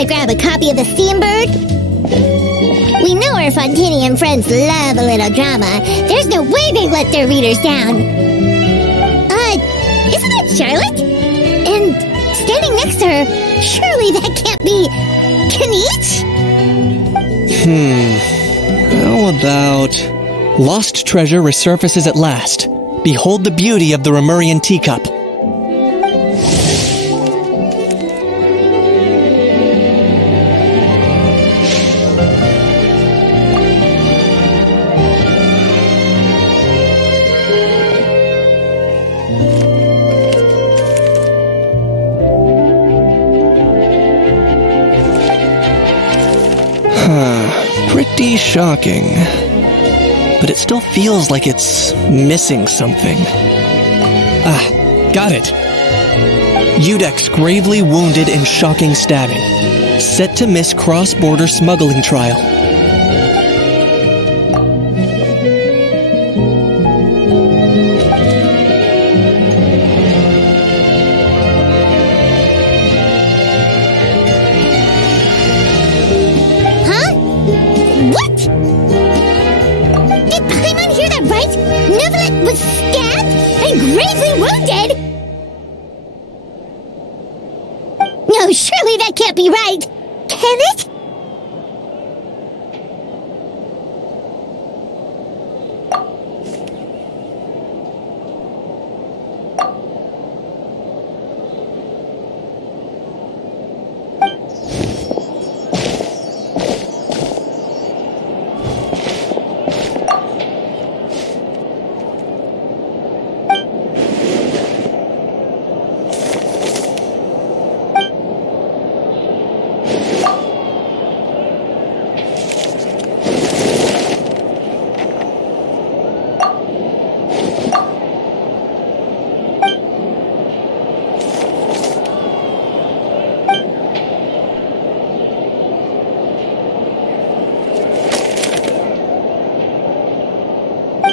Want to grab a copy of the Steambird? We know our Fontanian friends love a little drama. There's no way they let their readers down. Isn't that Charlotte? And standing next to her, surely that can't be Kaniche? How about... Lost treasure resurfaces at last. Behold the beauty of the Remurian teacup. Pretty shocking. But it still feels like it's missing something. Got it. Udex gravely wounded in shocking stabbing. Set to miss cross-border smuggling trial. Was stabbed and gravely wounded? No, surely that can't be right. Can it?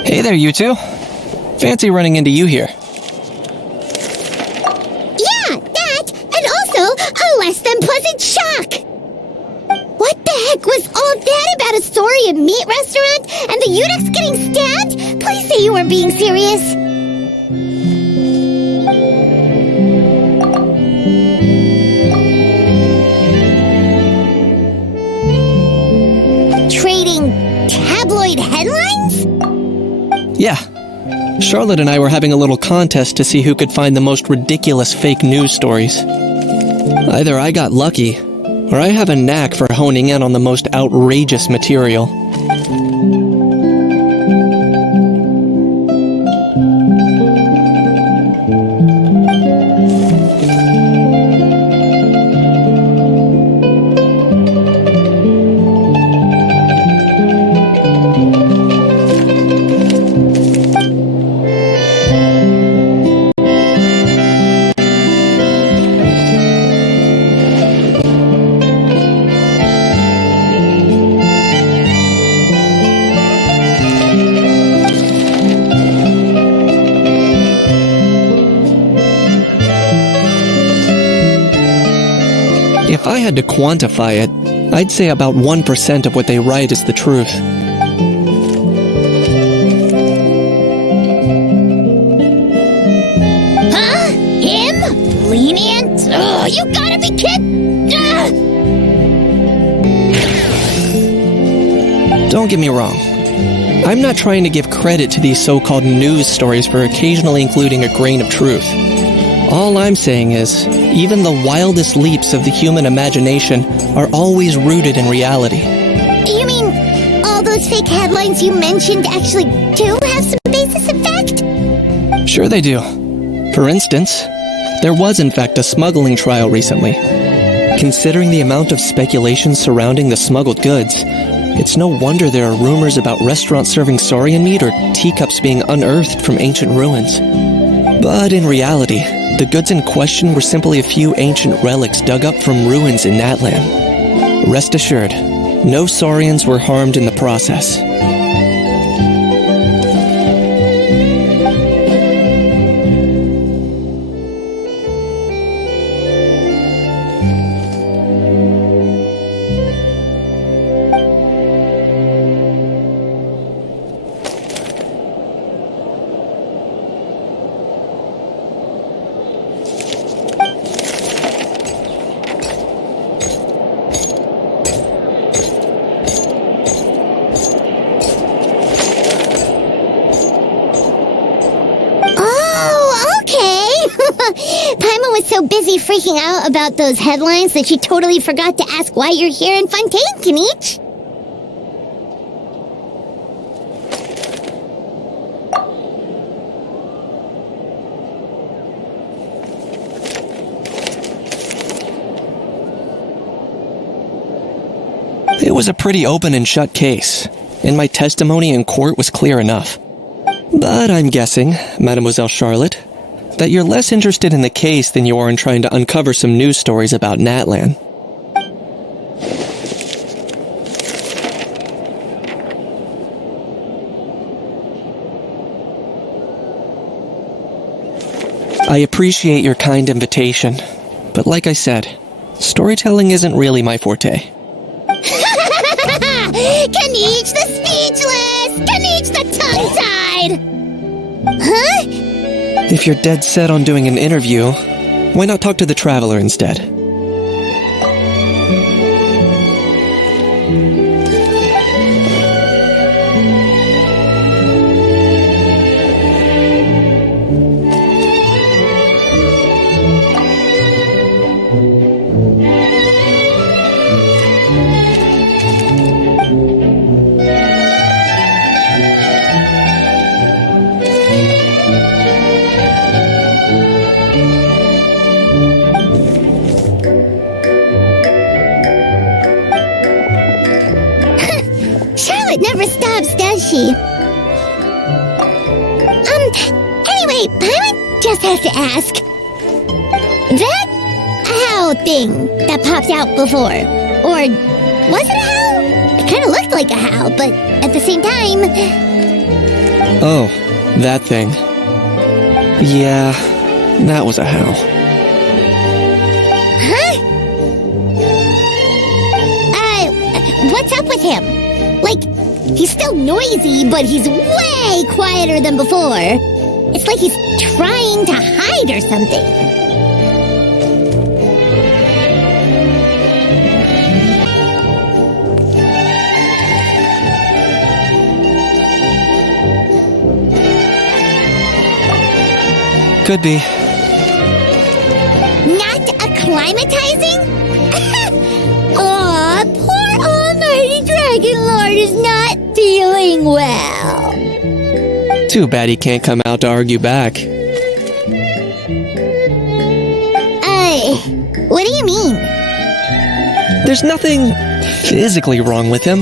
Hey there, you two. Fancy running into you here. Yeah, that, and also a less than pleasant shock. What the heck was all that about a story of meat restaurant and the Udex getting stabbed? Please say you weren't being serious. Trading tabloid headlines? Yeah. Charlotte and I were having a little contest to see who could find the most ridiculous fake news stories. Either I got lucky, or I have a knack for honing in on the most outrageous material. If I had to quantify it, I'd say about 1% of what they write is the truth. Huh? Him? Lenient? Oh, you gotta be kidding! Don't get me wrong. I'm not trying to give credit to these so-called news stories for occasionally including a grain of truth. All I'm saying is, even the wildest leaps of the human imagination are always rooted in reality. You mean all those fake headlines you mentioned actually do have some basis in fact? Sure they do. For instance, there was in fact a smuggling trial recently. Considering the amount of speculation surrounding the smuggled goods, it's no wonder there are rumors about restaurants serving saurian meat or teacups being unearthed from ancient ruins. But in reality, the goods in question were simply a few ancient relics dug up from ruins in that land. Rest assured, no saurians were harmed in the process. so busy freaking out about those headlines that you totally forgot to ask why you're here in Fontaine, Kenichi. It was a pretty open and shut case, and my testimony in court was clear enough. But I'm guessing, Mademoiselle Charlotte, that you're less interested in the case than you are in trying to uncover some news stories about Natlan. I appreciate your kind invitation, but like I said, storytelling isn't really my forte. Kenichi the speechless! Kenichi the tongue-tied! Huh? If you're dead set on doing an interview, why not talk to the Traveler instead? Charlotte never stops, does she? Anyway, Paimon just has to ask. That owl thing that popped out before, or was it a howl? It kind of looked like a howl, but at the same time... Oh, that thing. Yeah, that was a howl. Huh? What's up with him? Like, he's still noisy, but he's way quieter than before. It's like he's trying to hide or something. Could be. Not acclimatizing? Aw, poor Almighty Dragon Lord is not feeling well. Too bad he can't come out to argue back. What do you mean? There's nothing physically wrong with him.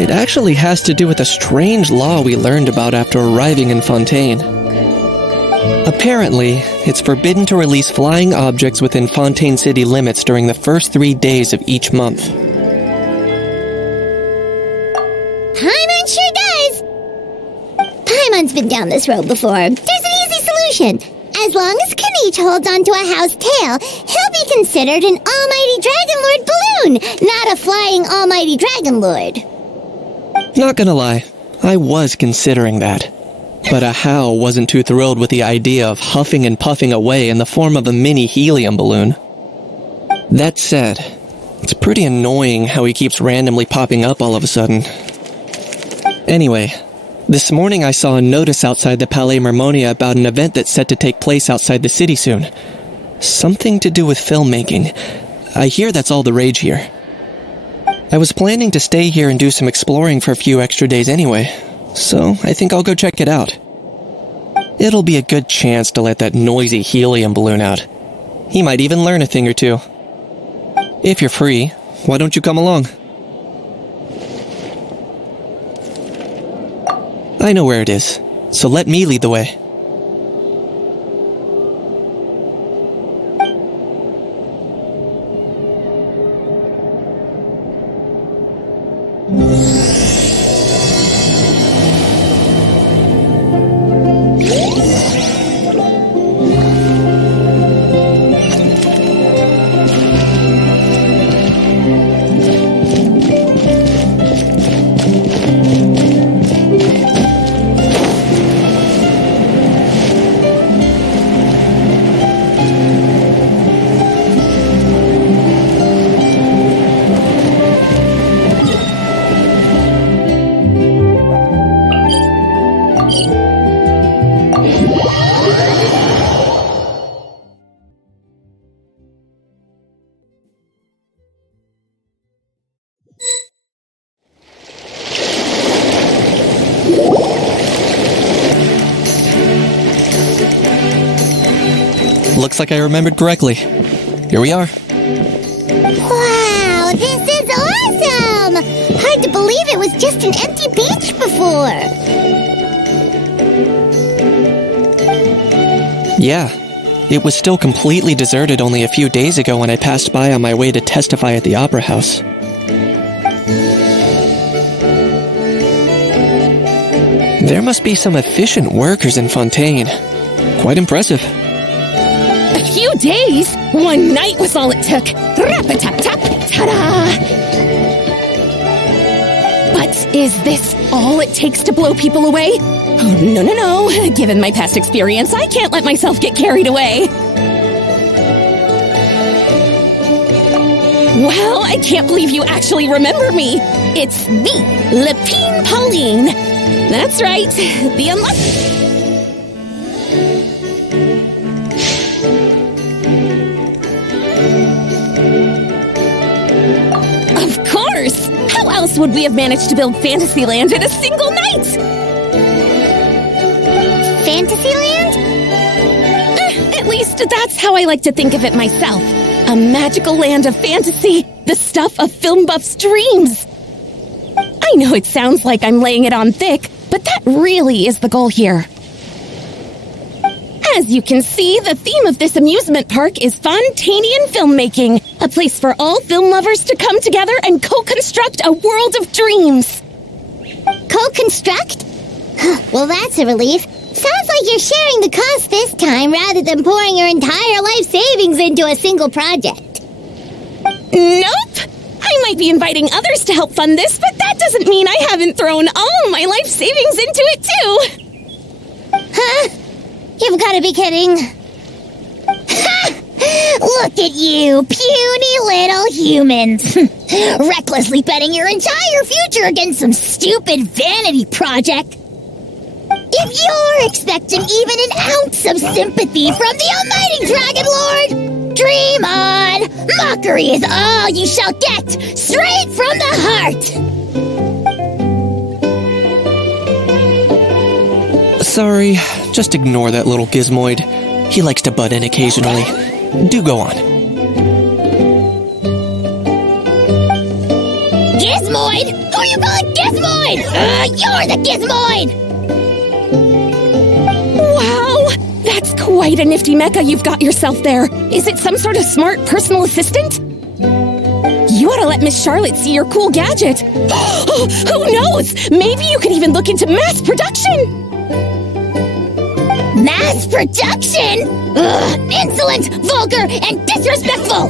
It actually has to do with a strange law we learned about after arriving in Fontaine. Apparently, it's forbidden to release flying objects within Fontaine city limits during the first 3 days of each month. Paimon sure does! Paimon's been down this road before. There's an easy solution. As long as Kenichi holds onto a house tail, he'll be considered an Almighty Dragon Lord balloon, not a flying Almighty Dragon Lord. Not gonna lie, I was considering that. But Ahau wasn't too thrilled with the idea of huffing and puffing away in the form of a mini helium balloon. That said, it's pretty annoying how he keeps randomly popping up all of a sudden. Anyway, this morning I saw a notice outside the Palais Mermonia about an event that's set to take place outside the city soon. Something to do with filmmaking. I hear that's all the rage here. I was planning to stay here and do some exploring for a few extra days anyway, so I think I'll go check it out. It'll be a good chance to let that noisy helium balloon out. He might even learn a thing or two. If you're free, why don't you come along? I know where it is, so let me lead the way. looks like I remembered correctly. Here we are. Wow, this is awesome! Hard to believe it was just an empty beach before. Yeah, it was still completely deserted only a few days ago when I passed by on my way to testify at the Opera House. There must be some efficient workers in Fontaine. Quite impressive. A few days? One night was all it took. Rap-a-tap-tap, ta-da! But is this all it takes to blow people away? Oh, no. Given my past experience, I can't let myself get carried away. Well, I can't believe you actually remember me. It's me, Lepine Pauline. That's right, the unlucky... Of course! How else would we have managed to build Fantasyland in a single night? Fantasyland? At least that's how I like to think of it myself. A magical land of fantasy, the stuff of film buffs' dreams. I know it sounds like I'm laying it on thick, but that really is the goal here. As you can see, the theme of this amusement park is Fontainian filmmaking, a place for all film lovers to come together and co-construct a world of dreams. Co-construct? Well, that's a relief. Sounds like you're sharing the cost this time rather than pouring your entire life savings into a single project. Nope! I might be inviting others to help fund this, but that doesn't mean I haven't thrown all my life savings into it too! Huh? You've got to be kidding. Ha! Look at you, puny little humans. Recklessly betting your entire future against some stupid vanity project. If you're expecting even an ounce of sympathy from the almighty Dragon Lord, dream on! Mockery is all you shall get, straight from the heart! Sorry, just ignore that little gizmoid. He likes to butt in occasionally. Do go on. Gizmoid? Who are you calling Gizmoid? You're the Gizmoid! Wow! That's quite a nifty mecha you've got yourself there. Is it some sort of smart personal assistant? You ought to let Miss Charlotte see your cool gadget. Who knows? Maybe you could even look into mass production! Mass production? Ugh, insolent, vulgar, and disrespectful!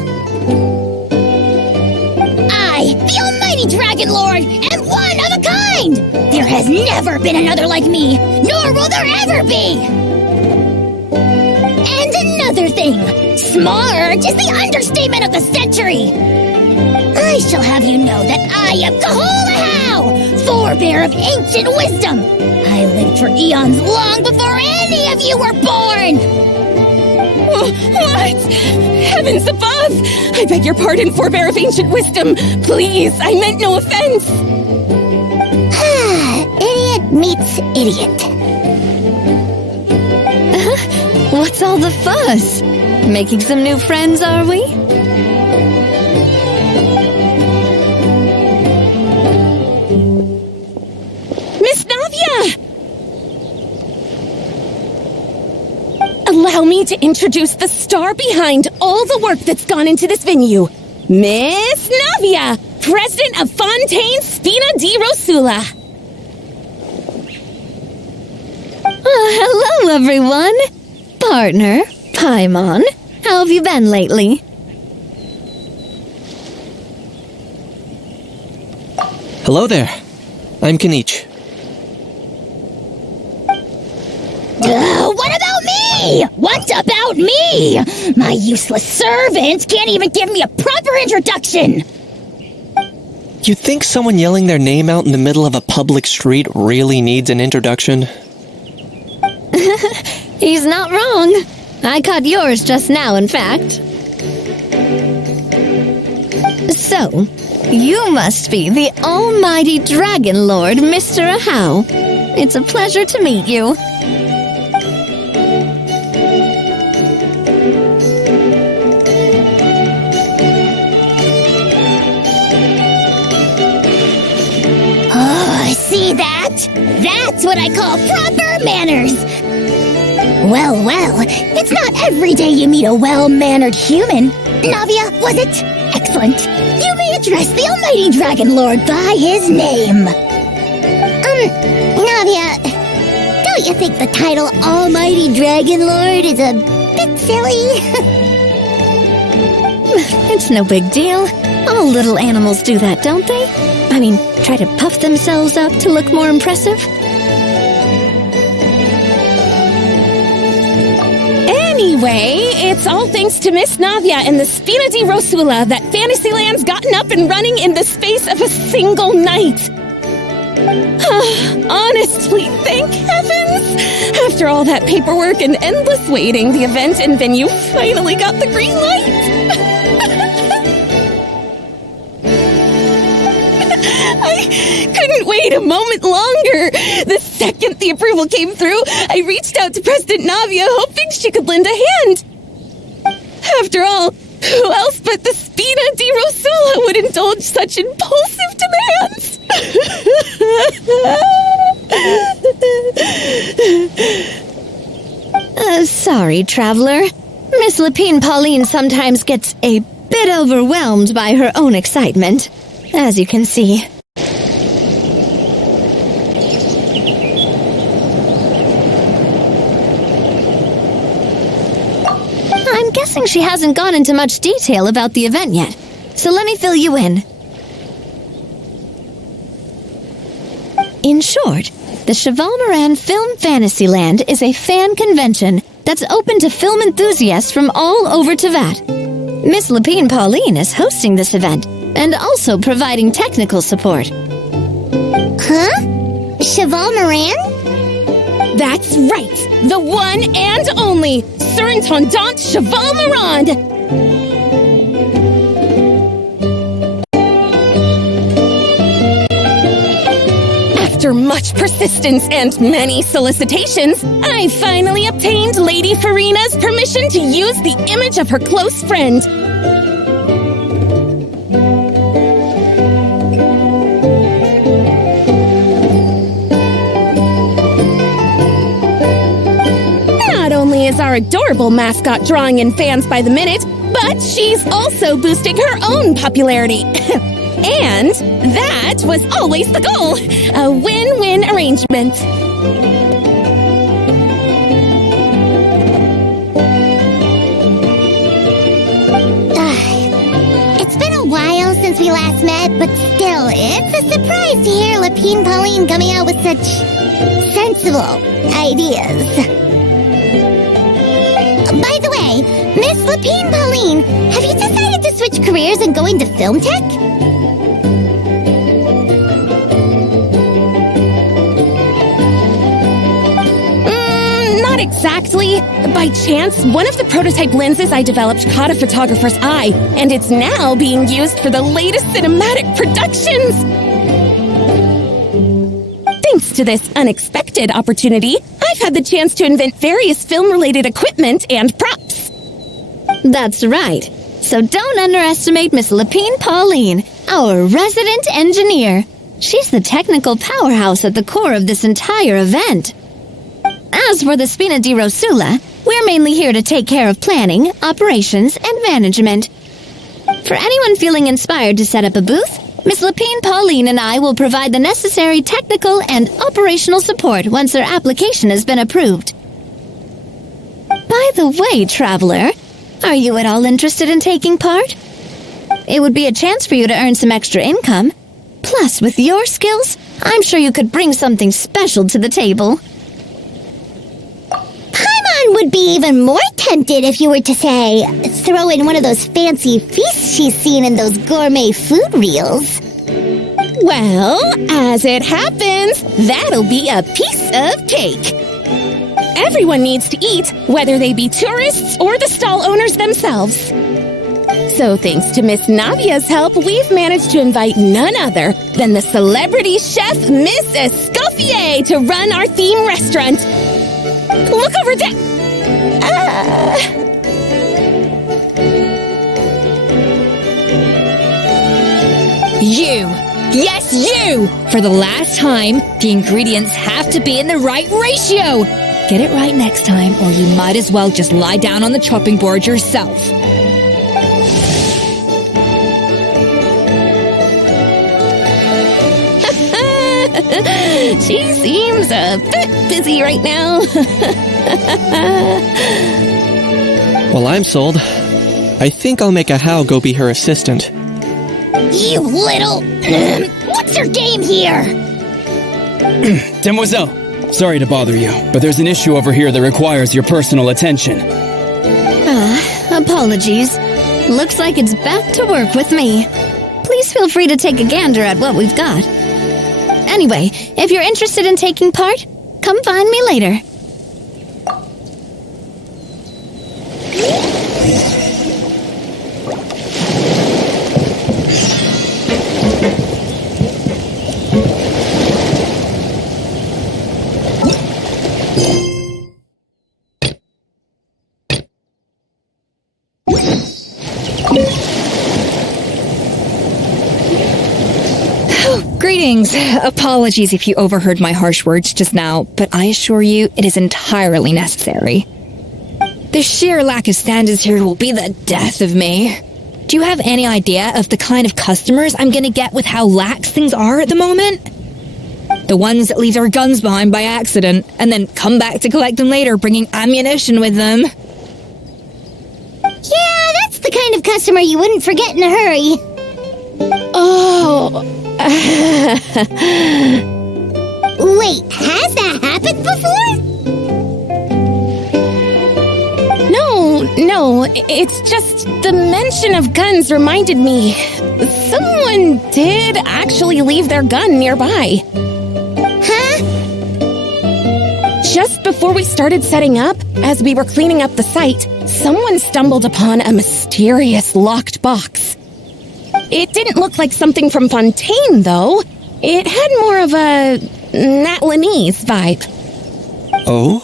I, the almighty Dragon Lord, am one of a kind! There has never been another like me, nor will there ever be! And another thing, smart is the understatement of the century! I shall have you know that I am Kahulahau, forebear of ancient wisdom! I lived for eons long before any of you were born! What? Heavens above! I beg your pardon, forebear of ancient wisdom! Please, I meant no offense! Idiot meets idiot. What's all the fuss? Making some new friends, are we? Miss Navia! Allow me to introduce the star behind all the work that's gone into this venue. Miss Navia, president of Fontaine Spina di Rosula. Hello, everyone. Partner, Paimon, how have you been lately? Hello there. I'm Kanich. What about me? What about me? My useless servant can't even give me a proper introduction. You think someone yelling their name out in the middle of a public street really needs an introduction? He's not wrong. I caught yours just now, in fact. So, you must be the almighty Dragon Lord, Mr. Ahau. It's a pleasure to meet you. That's what I call proper manners. Well, it's not every day you meet a well-mannered human. Navia, was it? Excellent. You may address the almighty Dragon Lord by his name. Navia, don't you think the title Almighty Dragon Lord is a bit silly? It's no big deal. All little animals do that, don't they? I mean, try to puff themselves up to look more impressive. Anyway, it's all thanks to Miss Navia and the Spina di Rosula that Fantasyland's gotten up and running in the space of a single night. Honestly, thank heavens! After all that paperwork and endless waiting, the event and venue finally got the green light. I couldn't wait a moment longer. The second the approval came through, I reached out to President Navia, hoping she could lend a hand. After all, who else but the Spina di Rosula would indulge such impulsive demands? Sorry, traveler. Miss Lapine Pauline sometimes gets a bit overwhelmed by her own excitement, as you can see. I'm guessing she hasn't gone into much detail about the event yet, so let me fill you in. In short, the Cheval Moran Film Fantasyland is a fan convention that's open to film enthusiasts from all over Teyvat. Miss Lapine Pauline is hosting this event and also providing technical support. Huh? Cheval Moran? That's right! The one and only Surintendant Cheval Moran! After much persistence and many solicitations, I finally obtained Lady Farina's permission to use the image of her close friend. Not only is our adorable mascot drawing in fans by the minute, but she's also boosting her own popularity. And that was always the goal, a win-win arrangement. It's been a while since we last met, but still, it's a surprise to hear Lapine Pauline coming out with such sensible ideas. By the way, Miss Lapine Pauline, have you decided to switch careers and go into film tech? Not exactly. By chance, one of the prototype lenses I developed caught a photographer's eye, and it's now being used for the latest cinematic productions. Thanks to this unexpected opportunity, I've had the chance to invent various film-related equipment and props. That's right. So don't underestimate Miss Lapine Pauline, our resident engineer. She's the technical powerhouse at the core of this entire event. As for the Spina di Rosula, we're mainly here to take care of planning, operations, and management. For anyone feeling inspired to set up a booth, Miss Lapine Pauline and I will provide the necessary technical and operational support once their application has been approved. By the way, traveler, are you at all interested in taking part? It would be a chance for you to earn some extra income. Plus, with your skills, I'm sure you could bring something special to the table. Paimon would be even more tempted if you were to, say, throw in one of those fancy feasts she's seen in those gourmet food reels. Well, as it happens, that'll be a piece of cake. Everyone needs to eat, whether they be tourists or the stall owners themselves. So thanks to Miss Navia's help, we've managed to invite none other than the celebrity chef Miss Escoffier to run our theme restaurant. Look over there! Yes, you! For the last time, the ingredients have to be in the right ratio. Get it right next time, or you might as well just lie down on the chopping board yourself. She seems a bit busy right now. Well, I'm sold. I think I'll make a Hao go be her assistant. You little... What's your game here? Demoiselle, sorry to bother you, but there's an issue over here that requires your personal attention. Apologies. Looks like it's back to work with me. Please feel free to take a gander at what we've got. Anyway, if you're interested in taking part, come find me later. Greetings. Apologies if you overheard my harsh words just now, but I assure you it is entirely necessary. The sheer lack of standards here will be the death of me. Do you have any idea of the kind of customers I'm gonna get with how lax things are at the moment? The ones that leave their guns behind by accident and then come back to collect them later, bringing ammunition with them. Yeah, that's the kind of customer you wouldn't forget in a hurry. Oh. Wait, has that happened before? No, it's just the mention of guns reminded me. Someone did actually leave their gun nearby. Huh? Just before we started setting up, as we were cleaning up the site, someone stumbled upon a mysterious locked box. It didn't look like something from Fontaine, though. It had more of a Natlanese vibe. Oh?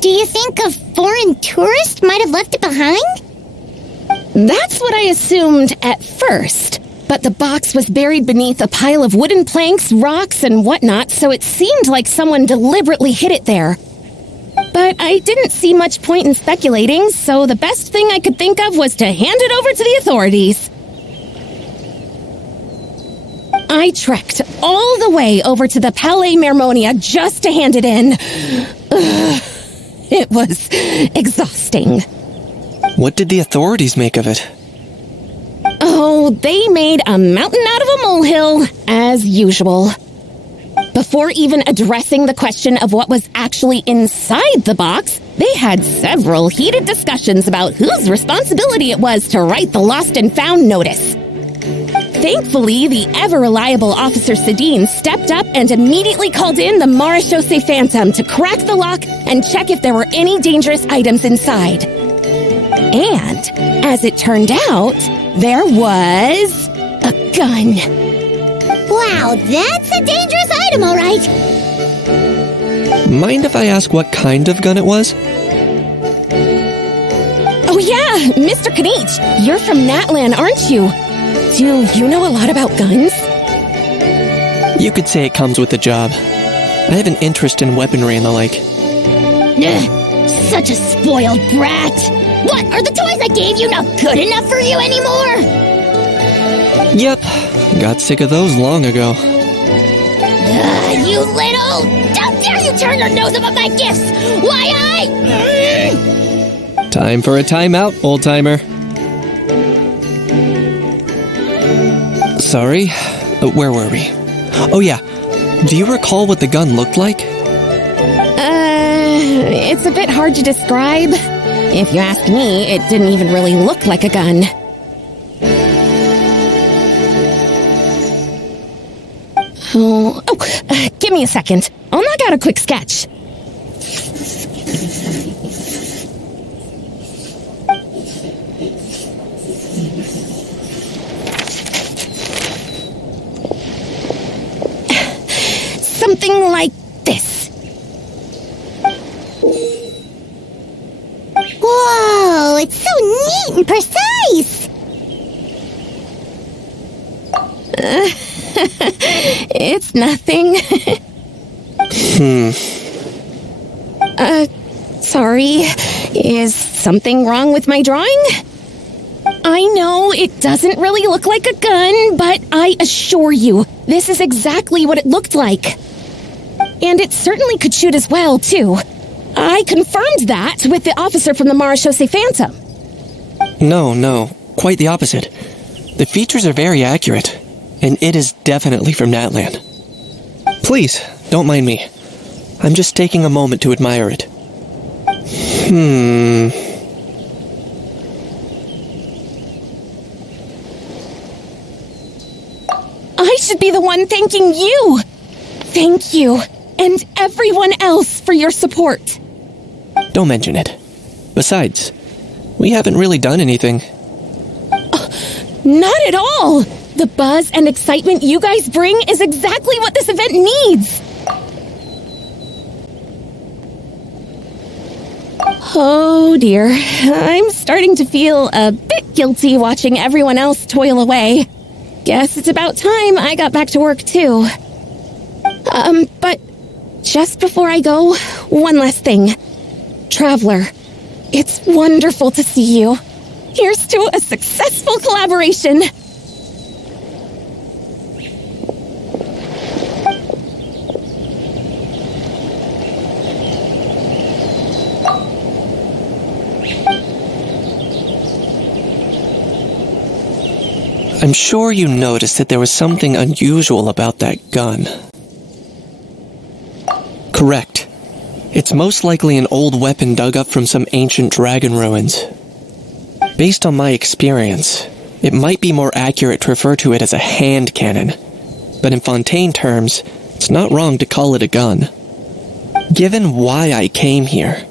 Do you think a foreign tourist might have left it behind? That's what I assumed at first. But the box was buried beneath a pile of wooden planks, rocks, and whatnot, so it seemed like someone deliberately hid it there. But I didn't see much point in speculating, so the best thing I could think of was to hand it over to the authorities. I trekked all the way over to the Palais Mermonia just to hand it in. It was exhausting. What did the authorities make of it? Oh, they made a mountain out of a molehill, as usual. Before even addressing the question of what was actually inside the box, they had several heated discussions about whose responsibility it was to write the lost and found notice. Thankfully, the ever-reliable Officer Sedine stepped up and immediately called in the Marechaussee Phantom to crack the lock and check if there were any dangerous items inside. And, as it turned out, there was a gun. Wow, that's a dangerous item, all right. Mind if I ask what kind of gun it was? Oh yeah, Mr. Kanich, you're from Natlan, aren't you? Do you know a lot about guns? You could say it comes with the job. I have an interest in weaponry and the like. Ugh, such a spoiled brat. What, are the toys I gave you not good enough for you anymore? Yep, got sick of those long ago. You little... How dare you turn your nose up at my gifts? Why Time for a timeout, old-timer. Sorry, where were we? Oh yeah, do you recall what the gun looked like? It's a bit hard to describe. If you ask me, it didn't even really look like a gun. Give me a second. I'll knock out a quick sketch. Something like this. Whoa, it's so neat and precise. It's nothing. Sorry. Is something wrong with my drawing? I know it doesn't really look like a gun, but I assure you, this is exactly what it looked like. And it certainly could shoot as well, too. I confirmed that with the officer from the Marechaussee Phantom. No, quite the opposite. The features are very accurate, and it is definitely from Natlan. Please, don't mind me. I'm just taking a moment to admire it. I should be the one thanking you. Thank you, and everyone else for your support. Don't mention it. Besides, we haven't really done anything. Not at all. The buzz and excitement you guys bring is exactly what this event needs. Oh dear, I'm starting to feel a bit guilty watching everyone else toil away. Guess it's about time I got back to work too. But just before I go, one last thing. Traveler, it's wonderful to see you. Here's to a successful collaboration. I'm sure you noticed that there was something unusual about that gun. Correct. It's most likely an old weapon dug up from some ancient dragon ruins. Based on my experience, it might be more accurate to refer to it as a hand cannon, but in Fontaine terms, it's not wrong to call it a gun. Given why I came here,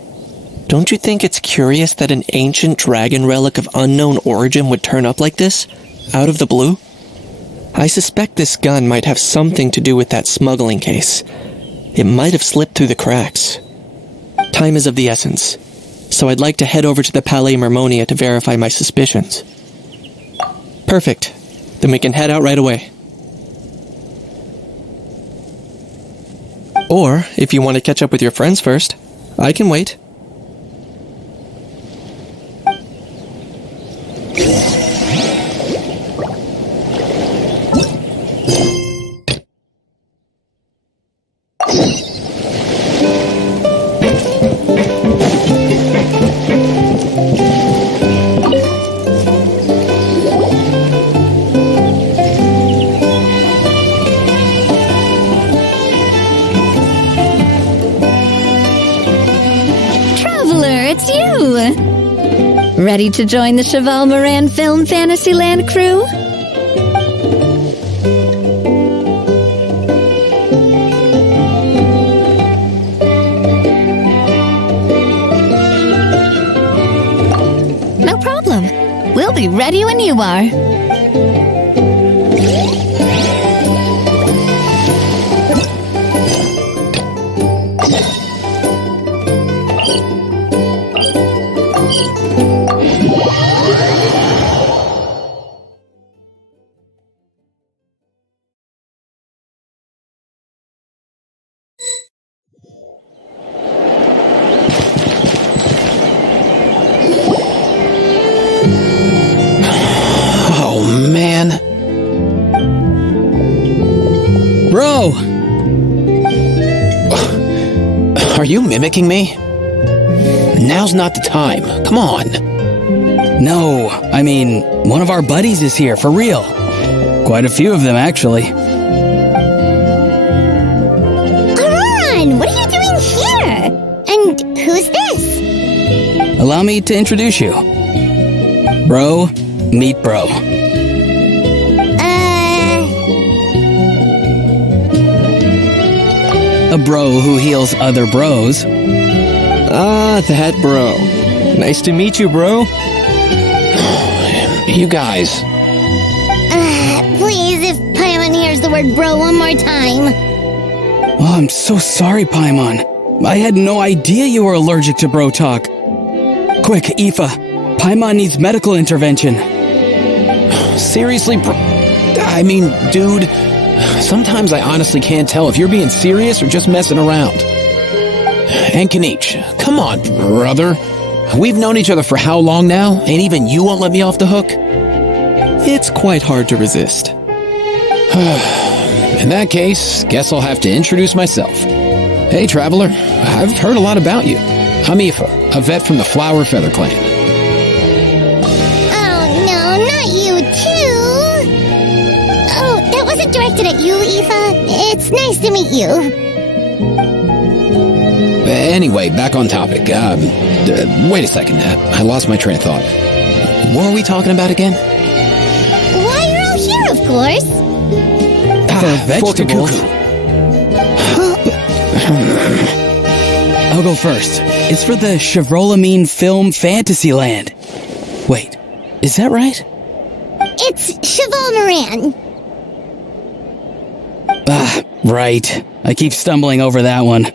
don't you think it's curious that an ancient dragon relic of unknown origin would turn up like this, out of the blue? I suspect this gun might have something to do with that smuggling case. It might have slipped through the cracks. Time is of the essence, so I'd like to head over to the Palais Mermonia to verify my suspicions. Perfect. Then we can head out right away. Or, if you want to catch up with your friends first, I can wait. Ready to join the Cheval Moran Film Fantasyland crew? No problem. We'll be ready when you are. Bro! Are you mimicking me? Now's not the time. Come on. No, I mean, one of our buddies is here, for real. Quite a few of them, actually. Auroran, what are you doing here? And who's this? Allow me to introduce you. Bro, meet bro. A bro who heals other bros. Ah, that bro. Nice to meet you, bro. You guys. Please, if Paimon hears the word bro one more time. Oh, I'm so sorry, Paimon. I had no idea you were allergic to bro talk. Quick, Aoife. Paimon needs medical intervention. Seriously, bro? I mean, dude, Sometimes I honestly can't tell if you're being serious or just messing around. And Kanich, come on, brother. We've known each other for how long now, and even you won't let me off the hook? It's quite hard to resist. In that case, guess I'll have to introduce myself. Hey, traveler, I've heard a lot about you. I'm Aoife, a vet from the Flower Feather Clan. Oh no, not you too! Oh, that wasn't directed at you, Aoife. It's nice to meet you. Anyway, back on topic. Wait a second, I lost my train of thought. What are we talking about again? Why, you're all here, of course. For vegetables. I'll go first. It's for the Chevrolamine Film Fantasyland. Wait, is that right? It's Cheval Moran. Ah, right. I keep stumbling over that one.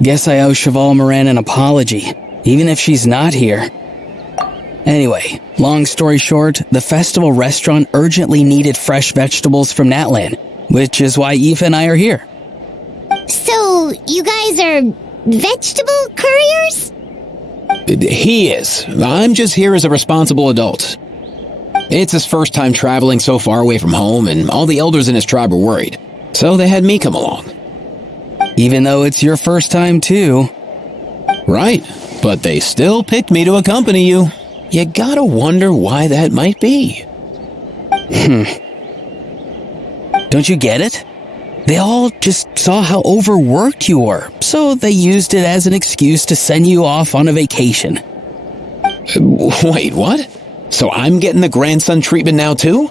Guess I owe Cheval Moran an apology, even if she's not here. Anyway, long story short, the festival restaurant urgently needed fresh vegetables from Natlan, which is why Aoife and I are here. So, you guys are vegetable couriers? He is. I'm just here as a responsible adult. It's his first time traveling so far away from home, and all the elders in his tribe were worried. So they had me come along. Even though it's your first time too. Right, but they still picked me to accompany you. You gotta wonder why that might be. Don't you get it? They all just saw how overworked you were, so they used it as an excuse to send you off on a vacation. Wait, what? So I'm getting the grandson treatment now too?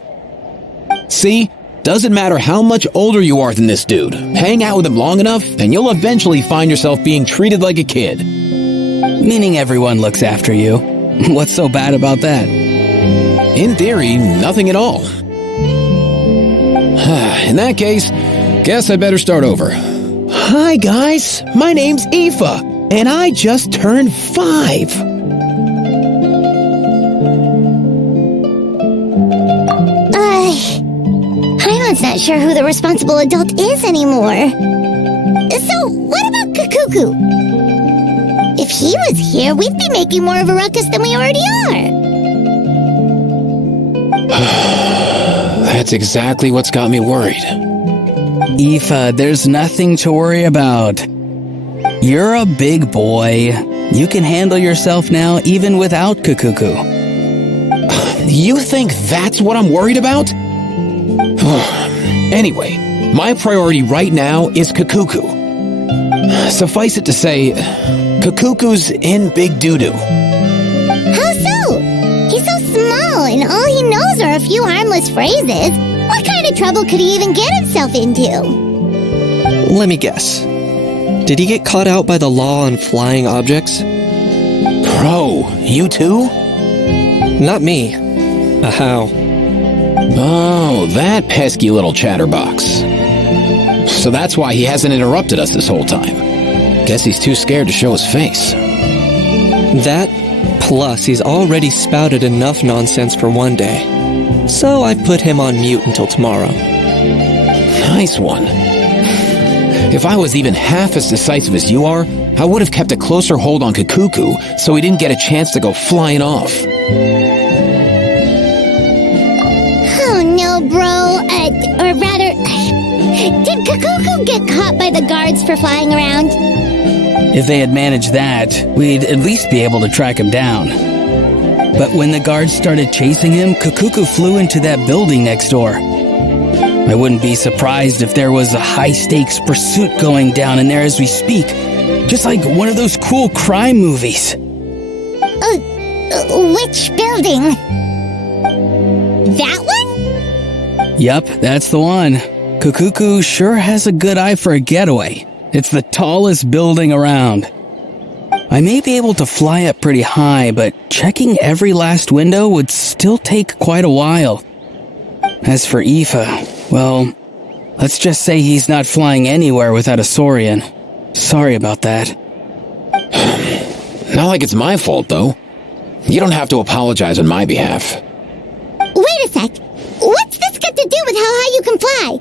See? Doesn't matter how much older you are than this dude. Hang out with him long enough, and you'll eventually find yourself being treated like a kid. Meaning everyone looks after you. What's so bad about that? In theory, nothing at all. In that case, guess I better start over. Hi guys, my name's Aoife, and I just turned 5. Paimon's not sure who the responsible adult is anymore. So, what about Kakuku? If he was here, we'd be making more of a ruckus than we already are. That's exactly what's got me worried. Aoife, there's nothing to worry about. You're a big boy. You can handle yourself now even without Kakuku. You think that's what I'm worried about? Anyway, my priority right now is Kakuku. Suffice it to say, Kakuku's in big doo-doo. How so? He's so small, and all he knows are a few harmless phrases. What kind of trouble could he even get himself into? Let me guess. Did he get caught out by the law on flying objects? Bro, you too? Not me. How? Oh, that pesky little chatterbox. So that's why he hasn't interrupted us this whole time. Guess he's too scared to show his face. That, plus he's already spouted enough nonsense for one day. So I've put him on mute until tomorrow. Nice one. If I was even half as decisive as you are, I would have kept a closer hold on Kakuku so he didn't get a chance to go flying off. Oh no, bro. Or rather, did Kakuku get caught by the guards for flying around? If they had managed that, we'd at least be able to track him down. But when the guards started chasing him, Kakuku flew into that building next door. I wouldn't be surprised if there was a high-stakes pursuit going down in there as we speak. Just like one of those cool crime movies. Which building? That one? Yup, that's the one. Kakuku sure has a good eye for a getaway. It's the tallest building around. I may be able to fly up pretty high, but checking every last window would still take quite a while. As for Aoife, well, let's just say he's not flying anywhere without a Saurian. Sorry about that. Not like it's my fault, though. You don't have to apologize on my behalf. Wait a sec. What's this got to do with how high you can fly?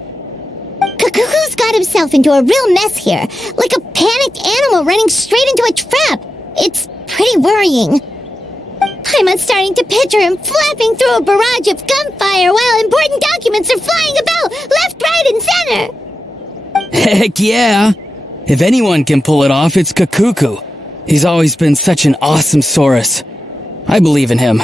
Kakuku's got himself into a real mess here, like a panicked animal running straight into a trap. It's pretty worrying. I'm starting to picture him flapping through a barrage of gunfire while important documents are flying about left, right, and center. Heck yeah! If anyone can pull it off, it's Kakuku. He's always been such an awesome Saurus. I believe in him.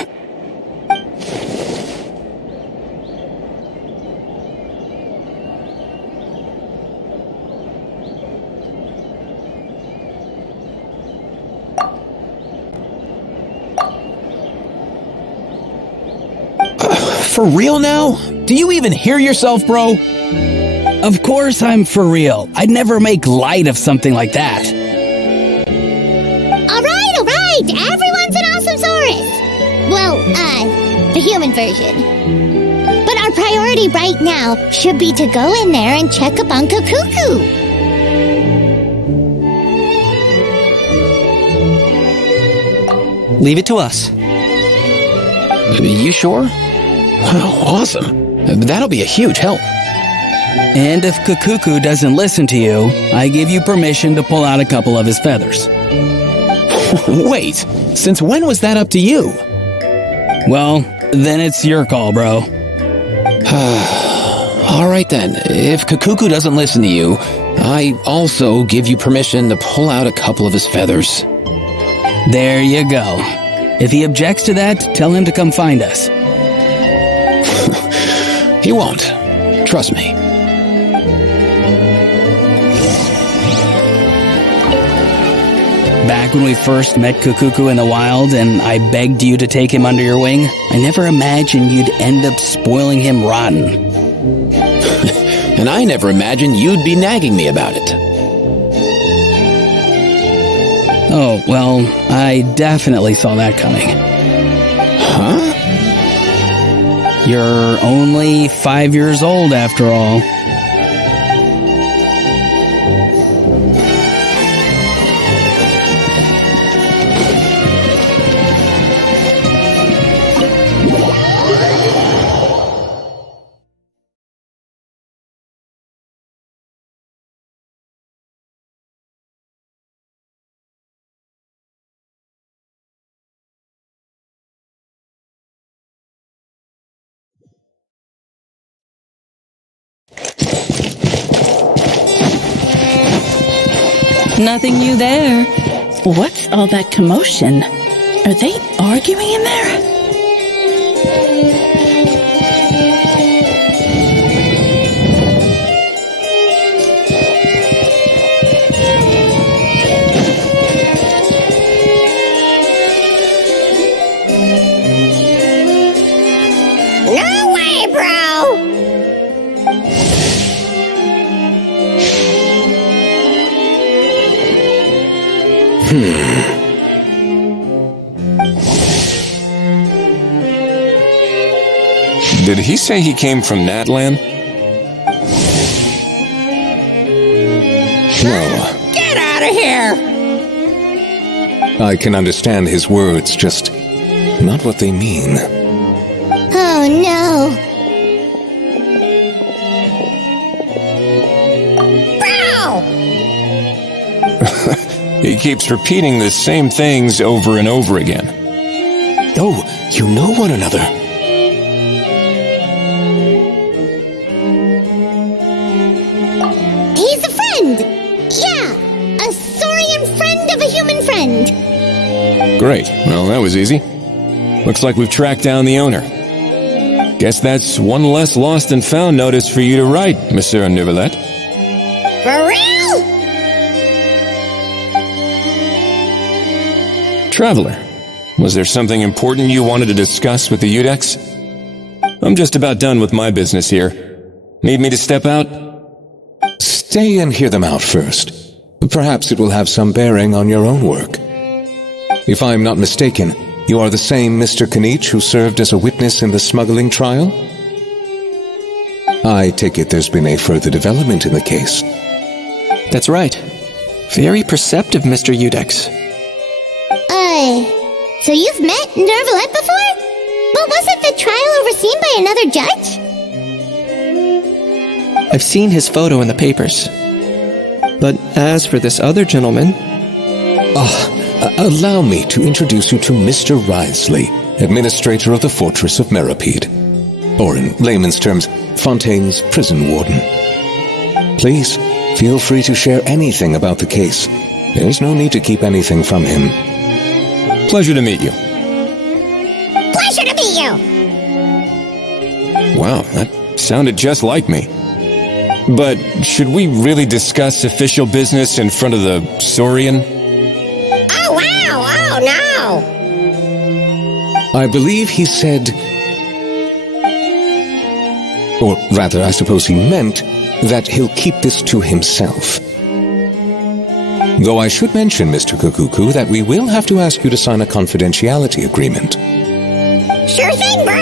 For real now? Do you even hear yourself, bro? Of course I'm for real. I'd never make light of something like that. All right, everyone's an awesome Saurus. Well, the human version. But our priority right now should be to go in there and check up on Kakuku. Leave it to us. You sure? Oh, awesome. That'll be a huge help. And if Kakuku doesn't listen to you, I give you permission to pull out a couple of his feathers. Wait, since when was that up to you? Well, then it's your call, bro. All right then, if Kakuku doesn't listen to you, I also give you permission to pull out a couple of his feathers. There you go. If he objects to that, tell him to come find us. He won't. Trust me. Back when we first met Kakuku in the wild and I begged you to take him under your wing, I never imagined you'd end up spoiling him rotten. And I never imagined you'd be nagging me about it. Oh, well, I definitely saw that coming. Huh? You're only 5 years old after all. Nothing new there. What's all that commotion? Are they arguing in there? No way, bro! Did he say he came from Natlan? No. Get out of here! I can understand his words, just not what they mean. Oh no. Bro! He keeps repeating the same things over and over again. Oh, you know one another. He's a friend! Yeah! A saurian friend of a human friend! Great. Well, that was easy. Looks like we've tracked down the owner. Guess that's one less lost and found notice for you to write, Monsieur Neuvillette. For real? Traveler, was there something important you wanted to discuss with the Udex? I'm just about done with my business here. Need me to step out? Stay and hear them out first. Perhaps it will have some bearing on your own work. If I'm not mistaken, you are the same Mr. Kanich who served as a witness in the smuggling trial? I take it there's been a further development in the case. That's right. Very perceptive, Mr. Udex. So you've met Neuvillette before? But wasn't the trial overseen by another judge? I've seen his photo in the papers. But as for this other gentleman, Allow me to introduce you to Mr. Wriothesley, administrator of the Fortress of Meripede, or in layman's terms, Fontaine's prison warden. Please, feel free to share anything about the case. There's no need to keep anything from him. Pleasure to meet you. Pleasure to meet you! Wow, that sounded just like me. But should we really discuss official business in front of the Saurian? Oh, wow! Oh, no! I believe he said, or rather, I suppose he meant, that he'll keep this to himself. Though I should mention, Mr. Kukuku, that we will have to ask you to sign a confidentiality agreement. Sure thing, bro!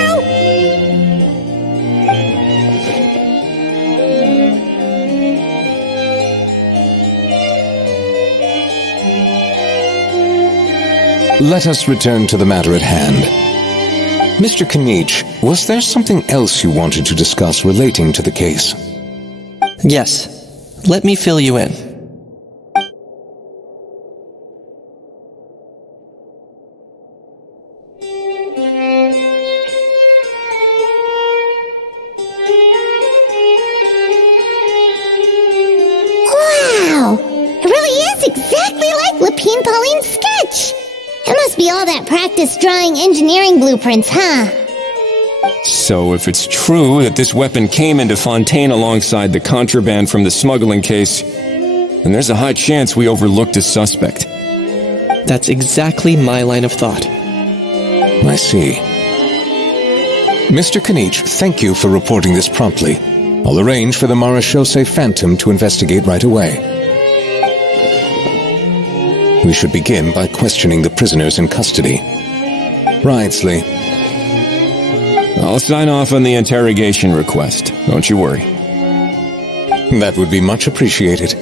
Let us return to the matter at hand. Mr. Kanich, was there something else you wanted to discuss relating to the case? yes, let me fill you in. Wow! It really is exactly like Lapine Pauline's sketch! It must be all that practice drawing engineering blueprints, huh? So if it's true that this weapon came into Fontaine alongside the contraband from the smuggling case, then there's a high chance we overlooked a suspect. That's exactly my line of thought. I see. Mr. Kanich, thank you for reporting this promptly. I'll arrange for the Marechaussee Phantom to investigate right away. We should begin by questioning the prisoners in custody. Wriothesley. I'll sign off on the interrogation request. Don't you worry. That would be much appreciated.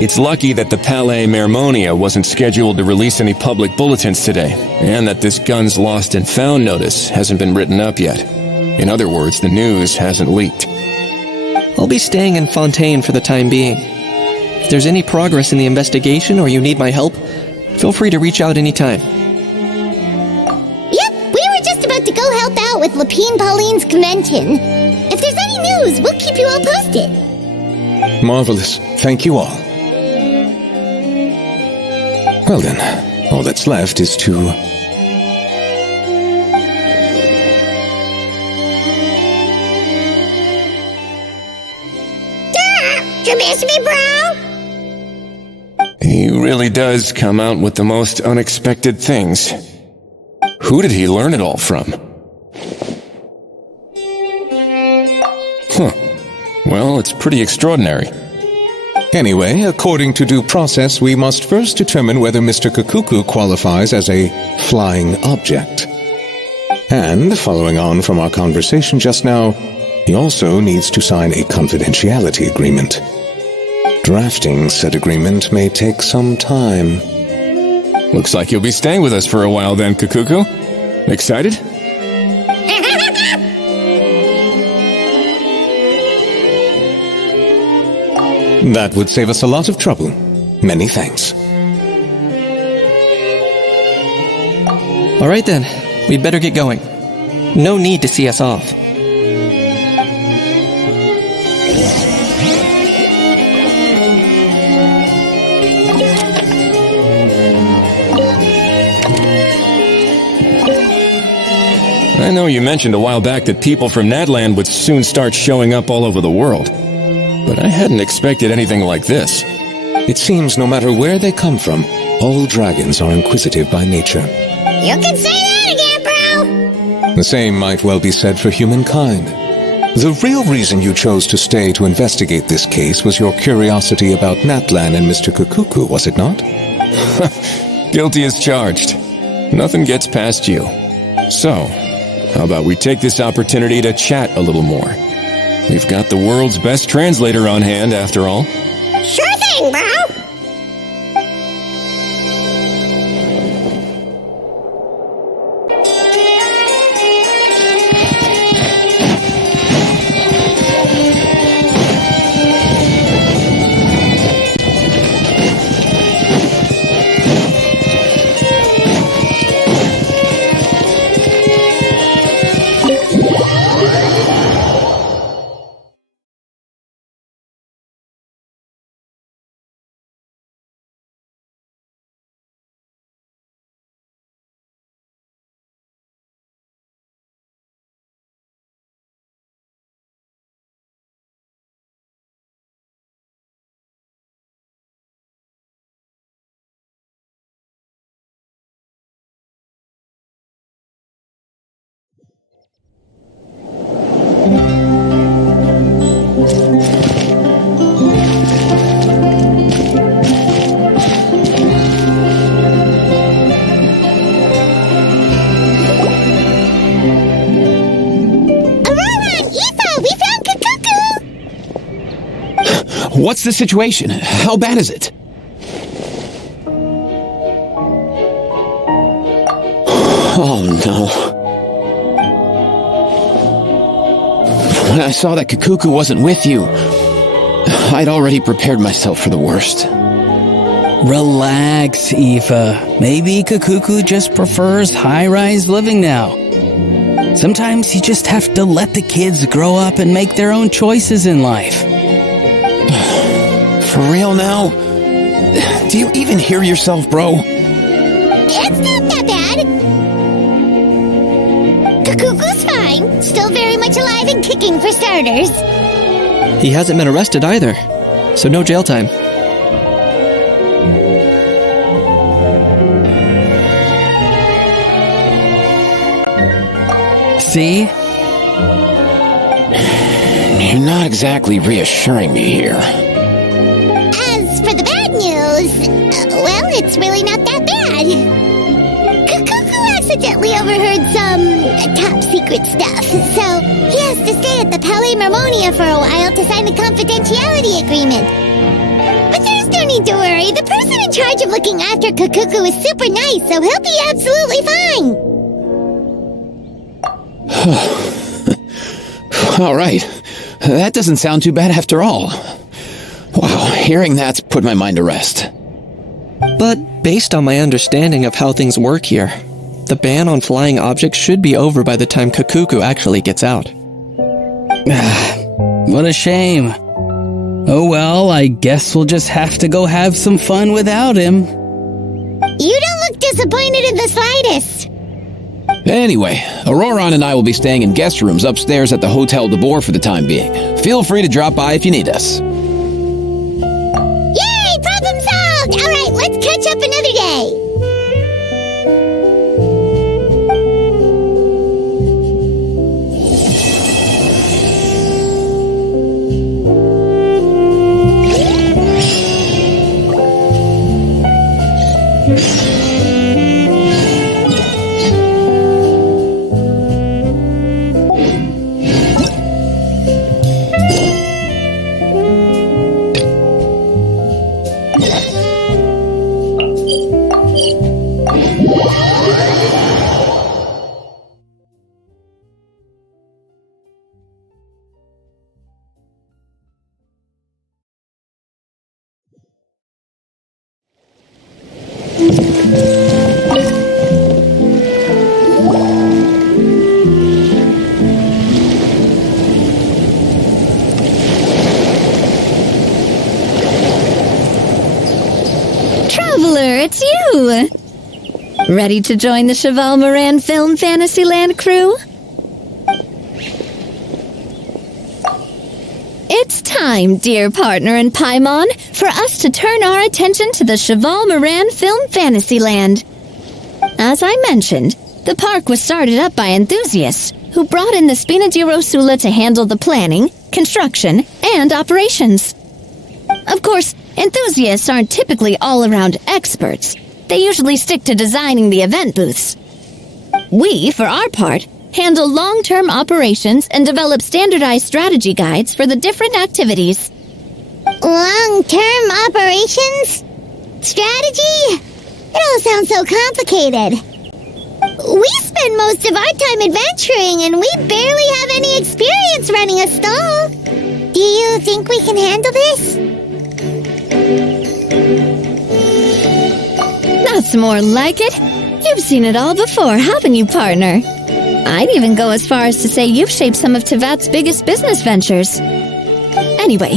It's lucky that the Palais Mermonia wasn't scheduled to release any public bulletins today, and that this guns lost and found notice hasn't been written up yet. In other words, the news hasn't leaked. I'll be staying in Fontaine for the time being. If there's any progress in the investigation or you need my help, feel free to reach out anytime. Yep, we were just about to go help out with Lapine Pauline's convention. If there's any news, we'll keep you all posted. Marvelous. Thank you all. Well then, all that's left is to... You miss me, bro? He really does come out with the most unexpected things. Who did he learn it all from? Well, it's pretty extraordinary. Anyway, according to due process, we must first determine whether Mr. Kukuku qualifies as a flying object. And, following on from our conversation just now, he also needs to sign a confidentiality agreement. Drafting said agreement may take some time. Looks like you'll be staying with us for a while then, Kukuku. Excited? That would save us a lot of trouble. Many thanks. All right then, we'd better get going. No need to see us off. I know you mentioned a while back that people from Nadland would soon start showing up all over the world. But I hadn't expected anything like this. It seems no matter where they come from, all dragons are inquisitive by nature. You can say that again, bro! The same might well be said for humankind. The real reason you chose to stay to investigate this case was your curiosity about Natlan and Mr. Kukuku, was it not? Guilty as charged. Nothing gets past you. So, how about we take this opportunity to chat a little more? We've got the world's best translator on hand, after all. Sure thing, bro! What's the situation? How bad is it? Oh no. When I saw that Kakuku wasn't with you, I'd already prepared myself for the worst. Relax, Aoife. Maybe Kakuku just prefers high-rise living now. Sometimes you just have to let the kids grow up and make their own choices in life. For real now? Do you even hear yourself, bro? It's not that bad. Kakuku's fine. Still very much alive and kicking for starters. He hasn't been arrested either, so no jail time. See? You're not exactly reassuring me here. As for the bad news, well, it's really not that bad. Kakuku accidentally overheard some top secret stuff, so he has to stay at the Palais Marmonia for a while to sign a confidentiality agreement. But there's no need to worry. The person in charge of looking after Kakuku is super nice, so he'll be absolutely fine. All right. That doesn't sound too bad after all. Wow, hearing that's put my mind to rest. But based on my understanding of how things work here, the ban on flying objects should be over by the time Kakuku actually gets out. What a shame. Oh well, I guess we'll just have to go have some fun without him. You don't look disappointed in the slightest. Anyway, Auroron and I will be staying in guest rooms upstairs at the Hotel de Boer for the time being. Feel free to drop by if you need us. Yay! Problem solved! Alright, let's catch up another day. Traveler, it's you! Ready to join the Cheval Moran Film Fantasyland crew? It's time, dear partner in Paimon, for us to turn our attention to the Cheval Moran Film Fantasyland. As I mentioned, the park was started up by enthusiasts who brought in the Spina di Rosula to handle the planning, construction, and operations. Of course, enthusiasts aren't typically all-around experts. They usually stick to designing the event booths. We, for our part, handle long-term operations and develop standardized strategy guides for the different activities. Long-term operations? Strategy? It all sounds so complicated. We spend most of our time adventuring and we barely have any experience running a stall. Do you think we can handle this? That's more like it. You've seen it all before, haven't you, partner? I'd even go as far as to say you've shaped some of Tevat's biggest business ventures. Anyway,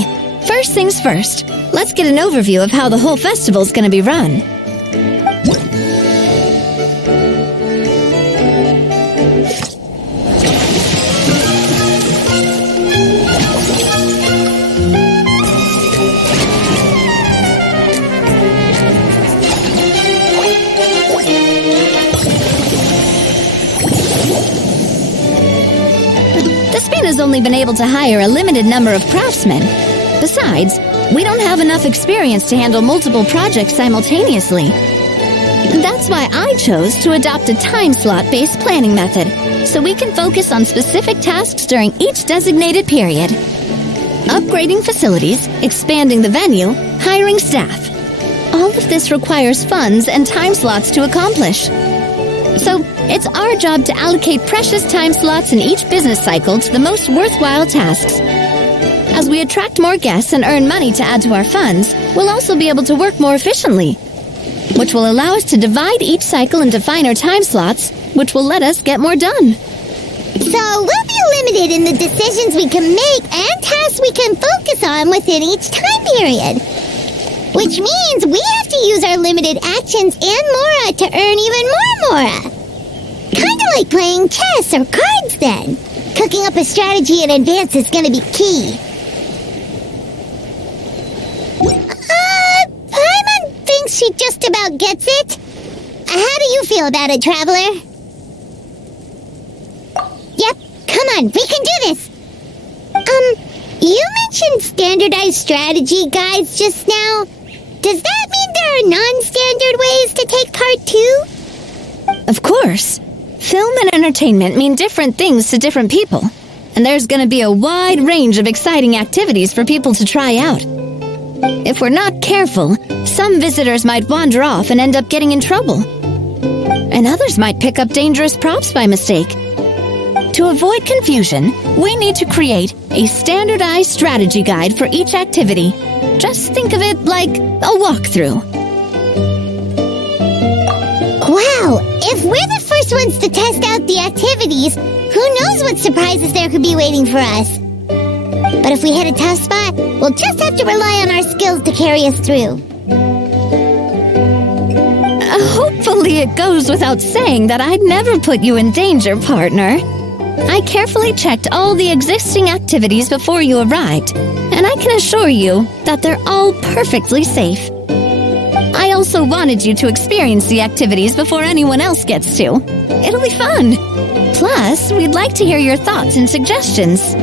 first things first, let's get an overview of how the whole festival's gonna be run. Has only been able to hire a limited number of craftsmen. Besides, we don't have enough experience to handle multiple projects simultaneously. That's why I chose to adopt a time slot-based planning method, so we can focus on specific tasks during each designated period. upgrading facilities, expanding the venue, hiring staff. All of this requires funds and time slots to accomplish. So, it's our job to allocate precious time slots in each business cycle to the most worthwhile tasks. As we attract more guests and earn money to add to our funds, we'll also be able to work more efficiently, which will allow us to divide each cycle into finer time slots, which will let us get more done. So we'll be limited in the decisions we can make and tasks we can focus on within each time period. Which means we have to use our limited actions and Mora to earn even more Mora. Kinda like playing chess or cards then. Cooking up a strategy in advance is gonna be key. Paimon thinks she just about gets it. How do you feel about it, Traveler? Yep, come on, we can do this! You mentioned standardized strategy guides just now. Does that mean there are non-standard ways to take part too? Of course. Film and entertainment mean different things to different people, and there's gonna be a wide range of exciting activities for people to try out. If we're not careful, some visitors might wander off and end up getting in trouble. And others might pick up dangerous props by mistake. To avoid confusion, we need to create a standardized strategy guide for each activity. Just think of it like a walkthrough. Wow, if we're the first ones to test out the activities, who knows what surprises there could be waiting for us? But if we hit a tough spot, we'll just have to rely on our skills to carry us through. Hopefully it goes without saying that I'd never put you in danger, partner. I carefully checked all the existing activities before you arrived, and I can assure you that they're all perfectly safe. I also wanted you to experience the activities before anyone else gets to. It'll be fun. Plus, we'd like to hear your thoughts and suggestions.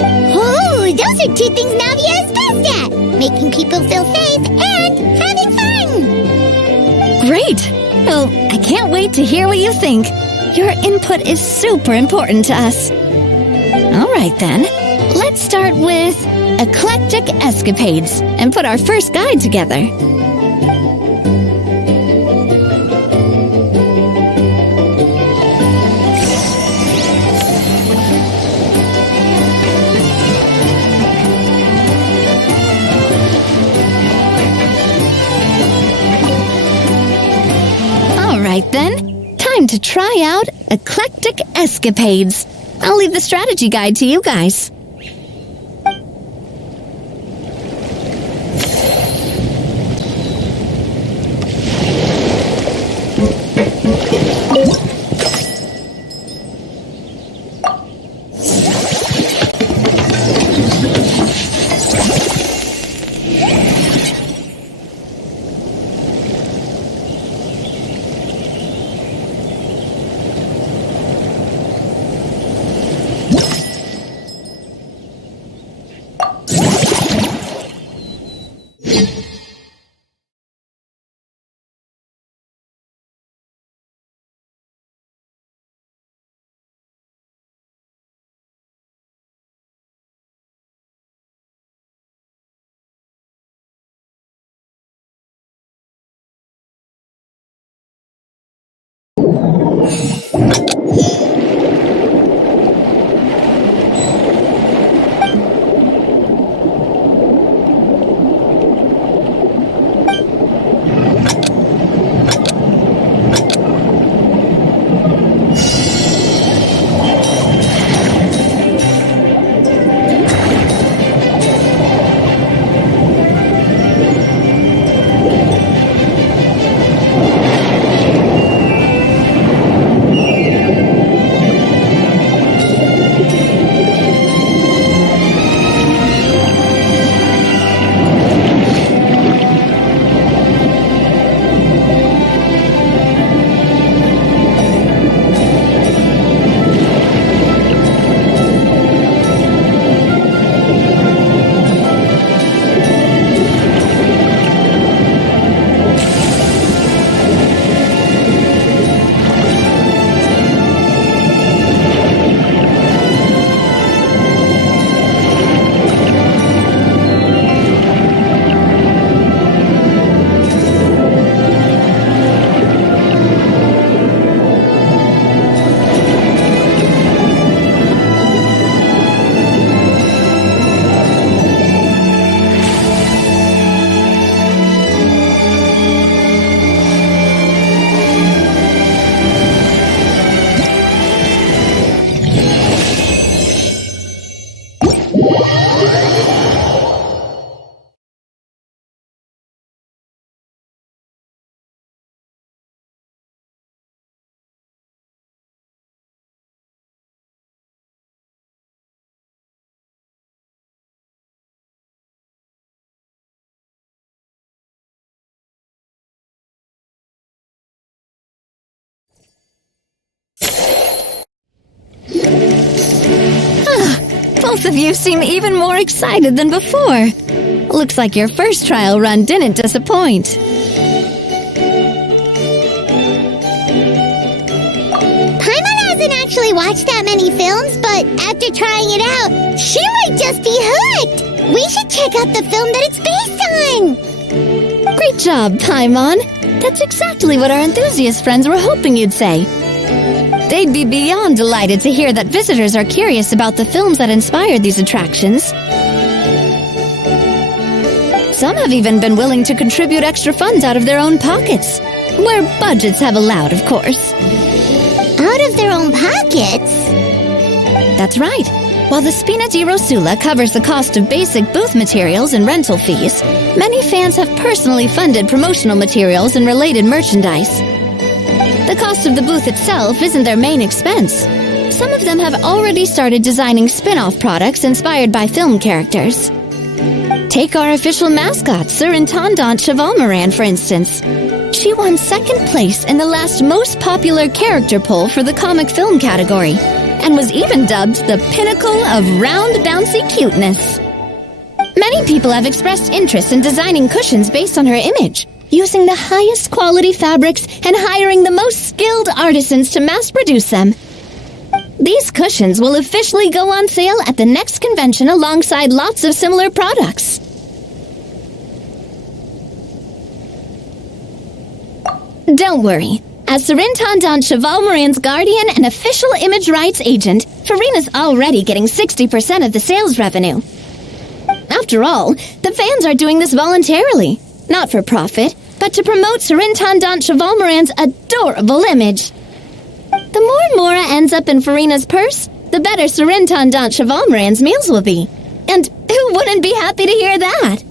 Oh, those are two things Navia is best at! Making people feel safe and having fun! Great! Well, I can't wait to hear what you think. Your input is super important to us. All right then, let's start with Eclectic Escapades and put our first guide together. All right then, time to try out Eclectic Escapades. I'll leave the strategy guide to you guys. Both of you seem even more excited than before. Looks like your first trial run didn't disappoint. Paimon hasn't actually watched that many films, but after trying it out, she might just be hooked. We should check out the film that it's based on. Great job, Paimon. That's exactly what our enthusiast friends were hoping you'd say. They'd be beyond delighted to hear that visitors are curious about the films that inspired these attractions. Some have even been willing to contribute extra funds out of their own pockets. Where budgets have allowed, of course. Out of their own pockets? That's right. While the Spina di Rosula covers the cost of basic booth materials and rental fees, many fans have personally funded promotional materials and related merchandise. The cost of the booth itself isn't their main expense. Some of them have already started designing spin-off products inspired by film characters. Take our official mascot, Surintendant Chevalmoran, for instance. She won second place in the last most popular character poll for the comic film category, and was even dubbed the pinnacle of round bouncy cuteness. Many people have expressed interest in designing cushions based on her image, using the highest quality fabrics and hiring the most skilled artisans to mass produce them. These cushions will officially go on sale at the next convention alongside lots of similar products. Don't worry. As Surintendant Chevalmoran's guardian and official image rights agent, Farina's already getting 60% of the sales revenue. After all, the fans are doing this voluntarily, not for profit, but to promote Surintendant Chevalmoran's adorable image. The more Mora ends up in Farina's purse, the better Surintendant Chevalmoran's meals will be. And who wouldn't be happy to hear that?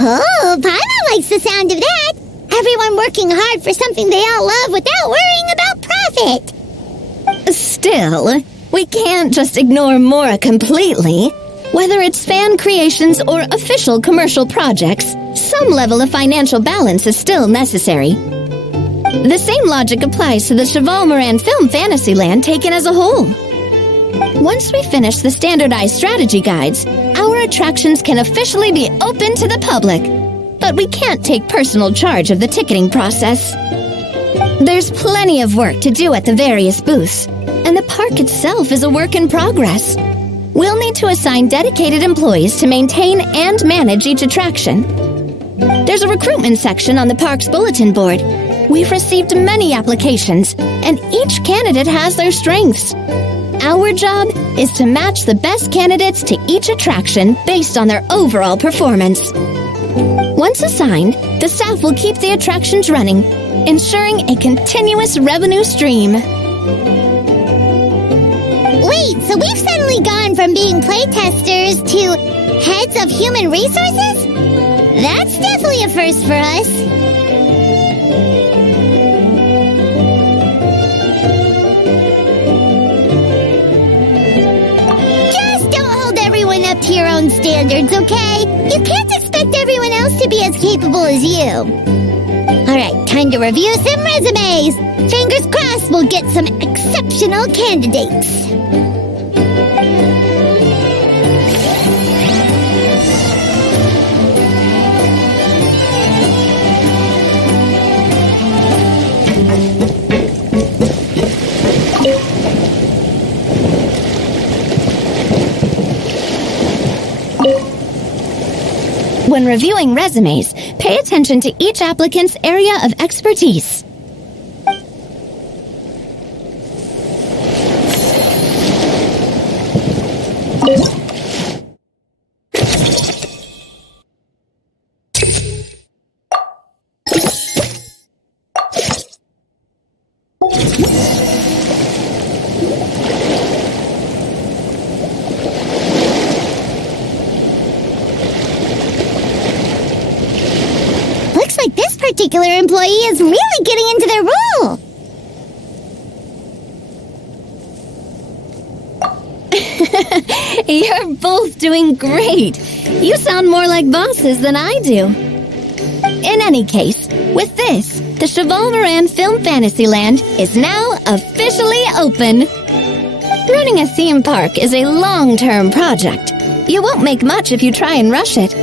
Oh, Paimon likes the sound of that. Everyone working hard for something they all love without worrying about profit. Still, we can't just ignore Mora completely. Whether it's fan creations or official commercial projects, some level of financial balance is still necessary. The same logic applies to the Chevalmoran Film Fantasyland taken as a whole. Once we finish the standardized strategy guides, our attractions can officially be open to the public. But we can't take personal charge of the ticketing process. There's plenty of work to do at the various booths, and the park itself is a work in progress. We'll need to assign dedicated employees to maintain and manage each attraction. There's a recruitment section on the park's bulletin board. We've received many applications, and each candidate has their strengths. Our job is to match the best candidates to each attraction based on their overall performance. Once assigned, the staff will keep the attractions running, ensuring a continuous revenue stream. Wait, so we've suddenly gone from being playtesters to heads of human resources? That's definitely a first for us. Just don't hold everyone up to your own standards, okay? You can't expect everyone else to be as capable as you. Alright, time to review some resumes. Fingers crossed we'll get some exceptional candidates. When reviewing resumes, pay attention to each applicant's area of expertise. Like this particular employee is really getting into their role. You're both doing great. You sound more like bosses than I do. In any case, with this, the Chevalmoran Film Fantasyland is now officially open. Running a theme park is a long-term project. You won't make much if you try and rush it.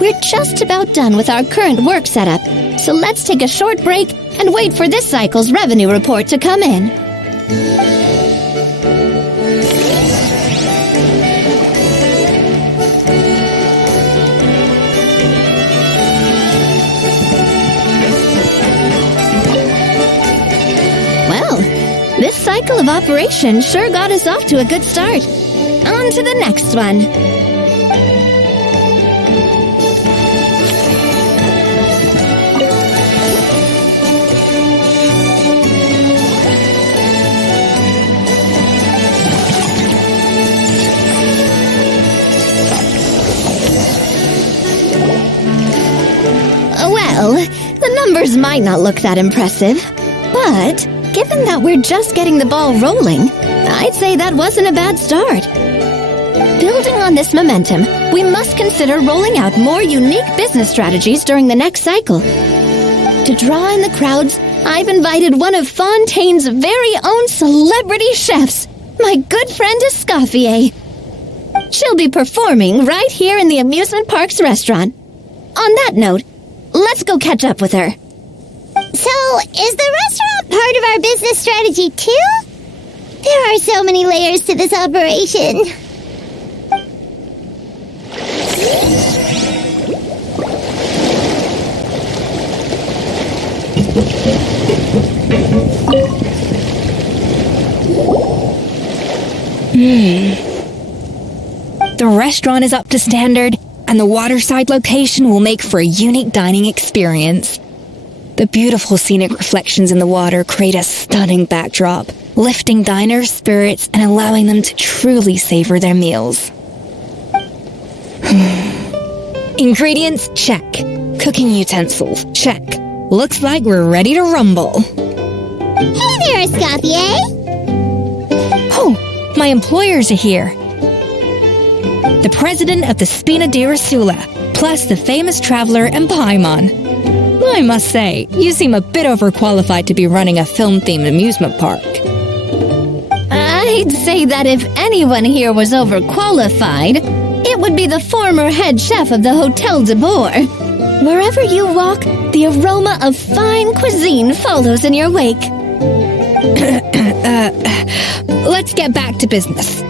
We're just about done with our current work setup, so let's take a short break and wait for this cycle's revenue report to come in. Well, this cycle of operation sure got us off to a good start. On to the next one. Well, the numbers might not look that impressive, but given that we're just getting the ball rolling, I'd say that wasn't a bad start. Building on this momentum, we must consider rolling out more unique business strategies during the next cycle. To draw in the crowds, I've invited one of Fontaine's very own celebrity chefs, my good friend Escoffier. She'll be performing right here in the amusement park's restaurant. On that note, let's go catch up with her. So, is the restaurant part of our business strategy too? There are so many layers to this operation. The restaurant is up to standard, and the waterside location will make for a unique dining experience. The beautiful scenic reflections in the water create a stunning backdrop, lifting diners' spirits and allowing them to truly savor their meals. Ingredients, check. Cooking utensils, check. Looks like we're ready to rumble. Hey there, Escoffier! Oh, my employers are here. The president of the Spina di Rasula, plus the famous traveler and Paimon. I must say, you seem a bit overqualified to be running a film-themed amusement park. I'd say that if anyone here was overqualified, it would be the former head chef of the Hotel de Bourg. Wherever you walk, the aroma of fine cuisine follows in your wake. Let's get back to business.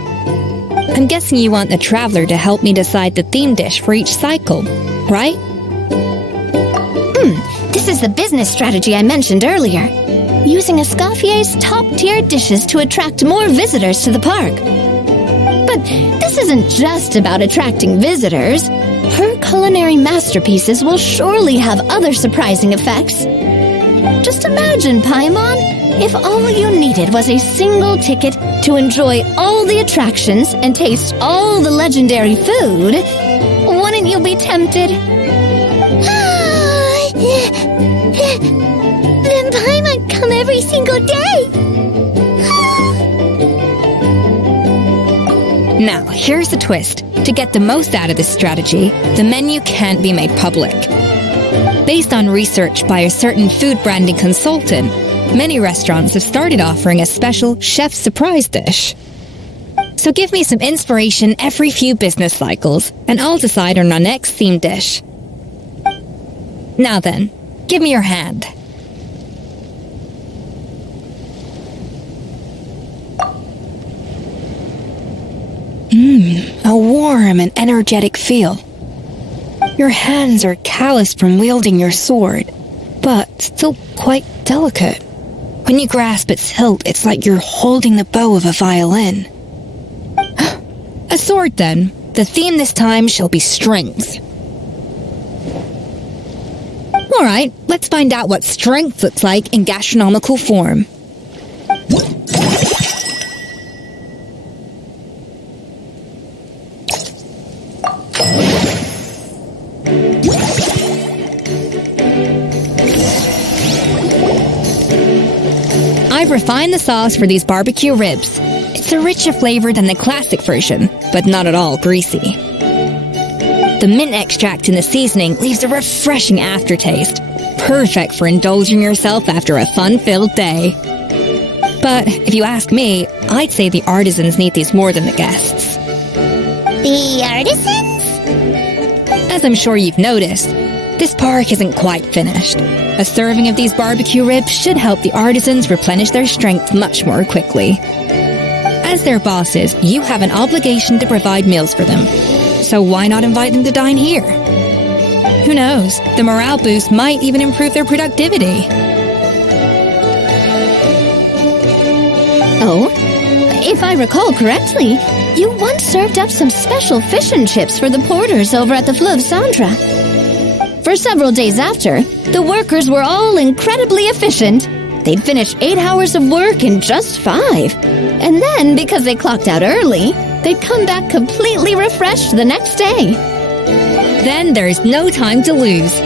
I'm guessing you want the traveler to help me decide the theme dish for each cycle, right? This is the business strategy I mentioned earlier. Using Escoffier's top-tier dishes to attract more visitors to the park. But this isn't just about attracting visitors. Her culinary masterpieces will surely have other surprising effects. Just imagine, Paimon, if all you needed was a single ticket to enjoy all the attractions and taste all the legendary food. Wouldn't you be tempted? Then Paimon come every single day! Now, here's the twist. To get the most out of this strategy, the menu can't be made public. Based on research by a certain food branding consultant, many restaurants have started offering a special chef surprise dish. So give me some inspiration every few business cycles, and I'll decide on our next theme dish. Now then, give me your hand. A warm and energetic feel. Your hands are calloused from wielding your sword, but still quite delicate. When you grasp its hilt, it's like you're holding the bow of a violin. A sword, then. The theme this time shall be strength. Alright, let's find out what strength looks like in gastronomical form. I've refined the sauce for these barbecue ribs. It's a richer flavor than the classic version, but not at all greasy. The mint extract in the seasoning leaves a refreshing aftertaste, perfect for indulging yourself after a fun-filled day. But if you ask me, I'd say the artisans need these more than the guests. The artisans? As I'm sure you've noticed, this park isn't quite finished. A serving of these barbecue ribs should help the artisans replenish their strength much more quickly. As their bosses, you have an obligation to provide meals for them. So why not invite them to dine here? Who knows, the morale boost might even improve their productivity. Oh, if I recall correctly, you once served up some special fish and chips for the porters over at the Fleuve Sandra. For several days after, the workers were all incredibly efficient. They'd finish 8 hours of work in just 5. And then, because they clocked out early, they'd come back completely refreshed the next day. Then there's no time to lose.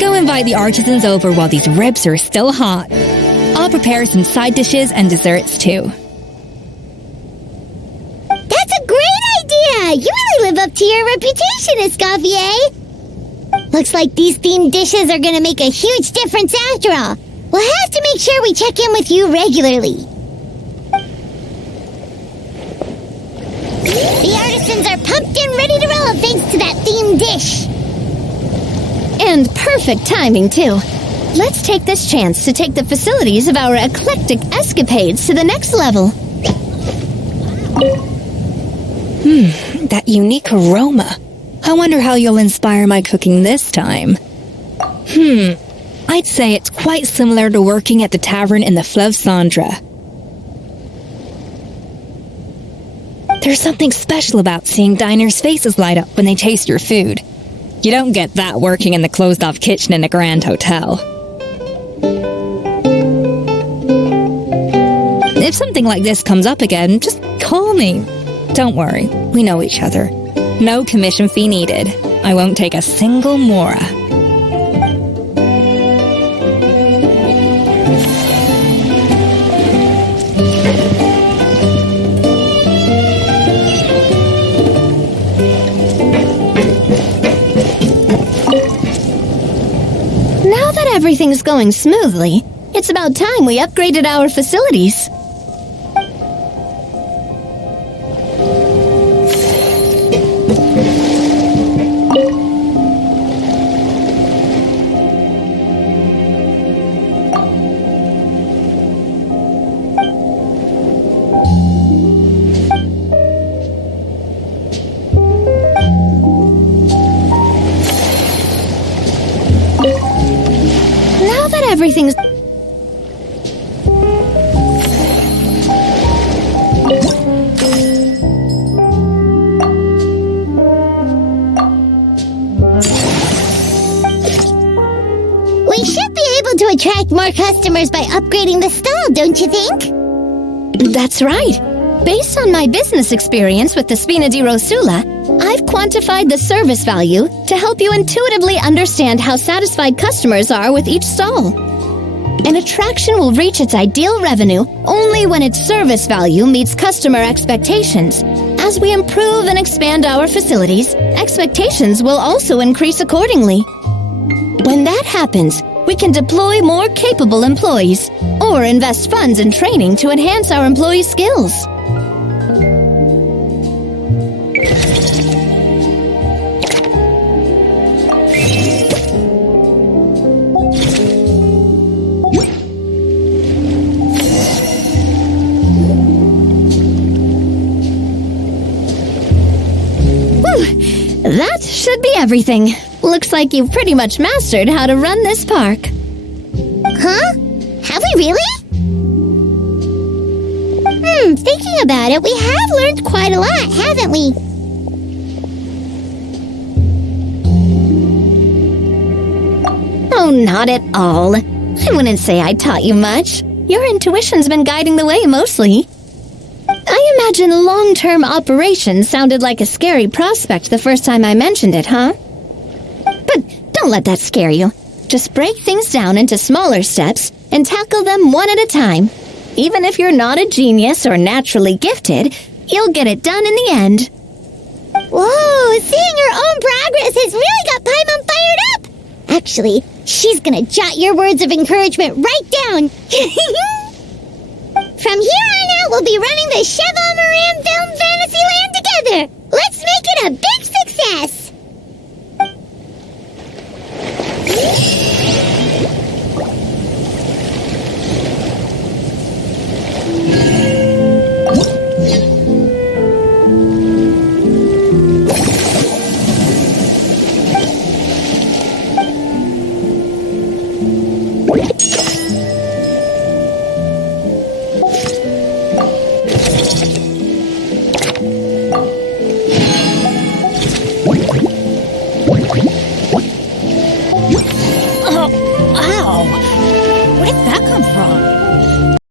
Go invite the artisans over while these ribs are still hot. I'll prepare some side dishes and desserts too. That's a great idea! You really live up to your reputation, Escoffier! Looks like these themed dishes are gonna make a huge difference after all. We'll have to make sure we check in with you regularly. The artisans are pumped and ready to roll thanks to that themed dish. And perfect timing, too. Let's take this chance to take the facilities of our eclectic escapades to the next level. That unique aroma. I wonder how you'll inspire my cooking this time. I'd say it's quite similar to working at the tavern in the Fleuve Sandra. There's something special about seeing diners' faces light up when they taste your food. You don't get that working in the closed-off kitchen in a grand hotel. If something like this comes up again, just call me. Don't worry, we know each other. No commission fee needed. I won't take a single mora. Now that everything's going smoothly, it's about time we upgraded our facilities. Now that everything's... We should be able to attract more customers by upgrading the stall, don't you think? That's right. Based on my business experience with the Spina di Rosula, I've quantified the service value to help you intuitively understand how satisfied customers are with each stall. An attraction will reach its ideal revenue only when its service value meets customer expectations. As we improve and expand our facilities, expectations will also increase accordingly. When that happens, we can deploy more capable employees or invest funds in training to enhance our employees' skills. That should be everything. Looks like you've pretty much mastered how to run this park. Huh? Have we really? Thinking about it, we have learned quite a lot, haven't we? Oh, not at all. I wouldn't say I taught you much. Your intuition's been guiding the way mostly. I imagine long-term operations sounded like a scary prospect the first time I mentioned it, huh? But don't let that scare you. Just break things down into smaller steps and tackle them one at a time. Even if you're not a genius or naturally gifted, you'll get it done in the end. Whoa, seeing your own progress has really got Paimon fired up! Actually, she's gonna jot your words of encouragement right down. From here on out, we'll be running the Cheval Moran Film Fantasyland together. Let's make it a big success. What?